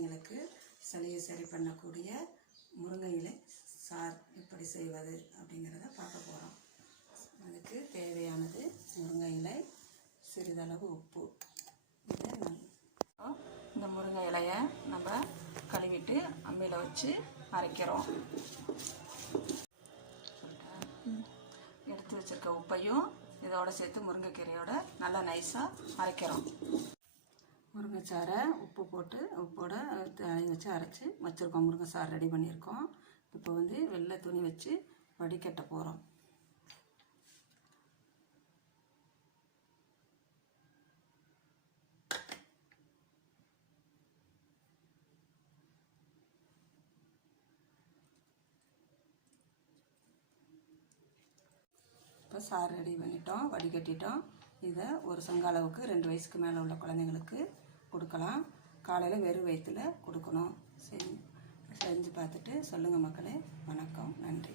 குழந்தைங்களுக்கு சளியை சரி பண்ணக்கூடிய முருங்கை இலை சார் எப்படி செய்வது அப்படிங்கிறத பார்க்க போகிறோம். அதுக்கு தேவையானது முருங்கை இலை, சிறிதளவு உப்பு. இந்த முருங்கை இலையை நம்ம கழுவிட்டு அம்மியில் வச்சு அரைக்கிறோம். எடுத்து வச்சுருக்க உப்பையும் இதோடு சேர்த்து முருங்கைக்கீரையோட நல்லா நைஸாக அரைக்கிறோம். முருங்கைச்சாறை உப்போட வச்சு அரைச்சி வச்சுருக்கோம். முருங்கை சாறு ரெடி பண்ணியிருக்கோம். இப்போ வெள்ளை துணி வச்சு வடிகட்ட போகிறோம். இப்போ சாறு ரெடி பண்ணிட்டோம், வடிகட்டிட்டோம். இதை ஒரு சங்காளவுக்கு 2 வயசுக்கு மேலே உள்ள குழந்தைங்களுக்கு கொடுக்கலாம். காலையில் வெறும் வயிற்றில் கொடுக்கணும். செஞ்சு பார்த்துட்டு சொல்லுங்கள் மக்களே. வணக்கம், நன்றி.